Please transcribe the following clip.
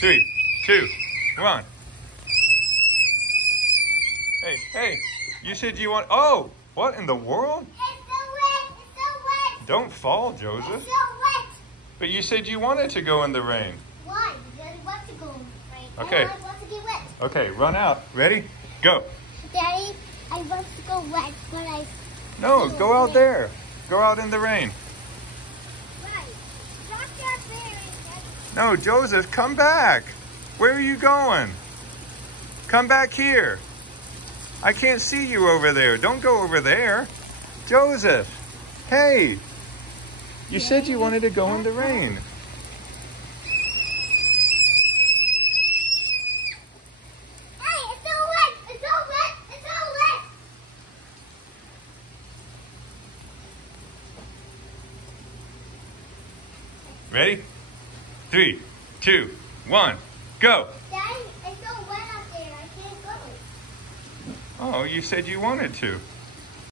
3, 2, 1. Hey, you said you want, oh, what in the world? It's so wet. It's so wet. Don't fall, Joseph. It's so wet. But you said you wanted to go in the rain. Why? Because I want to go in the rain. Okay. I want to get wet. Okay, run out. Ready? Go. Daddy, I want to go wet, but I... No, go out there. Go out in the rain. Right. Not that there. No, Joseph, come back. Where are you going? Come back here. I can't see you over there. Don't go over there. Joseph, hey. You said you wanted to go in the rain. Hey, it's so wet. It's so wet. It's so wet. Ready? 3, 2, 1, go. Daddy, it's so wet out there. I can't go. Oh, you said you wanted to.